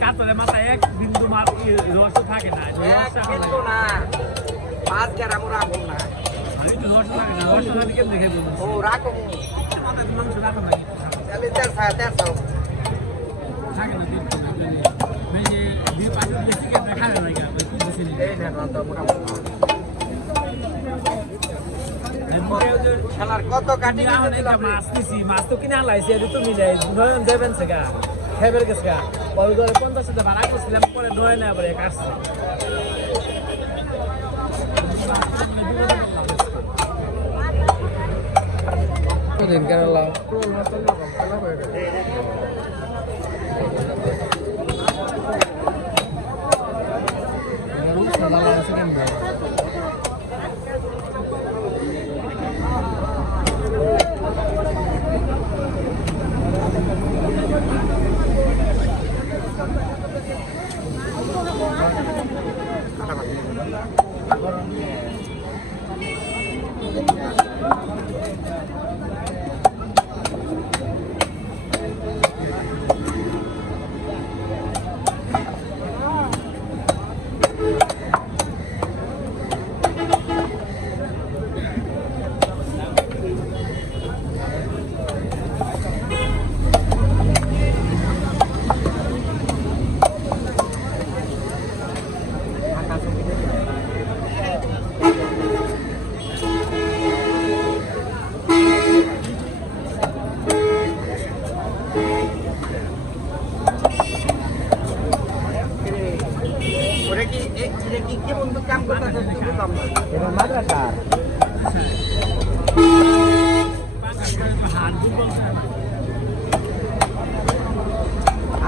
কাতরের মাথায় এক বিন্দু রস থাকে না, মাছ গ্রাম রাখুন না, রস থাকে না, রস থাকে কেমন দেখে বলুন? ও রাখুন মাথায় মাংস রাখো না, তাহলে 150 থাকে না দুই পাঁচ বেশি কেমন খাবে না, এই না খেলার কত কাটি মাছ নিছি, মাছ তো কিনে আনলাইছি, তুমি নয়ন দেবেন সেগা খেবের গেছে গা ওই ঘরে 50 টাকা ভাড়া করছিলাম, পরে নয় না আবার আসছে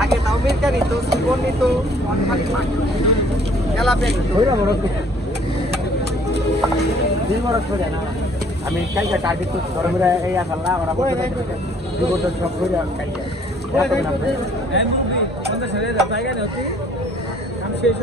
আগে তাও মির্কা নিত, সুবন নিত, খালি আমি কাইকা টার্গেট তো গরমের এই আসাল না আমরা দুটো সব করে কাইকা শেষ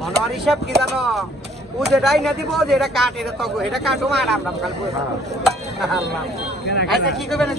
মনোয়ার হিসাব কি জানো, ও যেটাই না দিব যে এটা কাট, এটা তো এটা কাটো মার আমরা কাল কি করবে না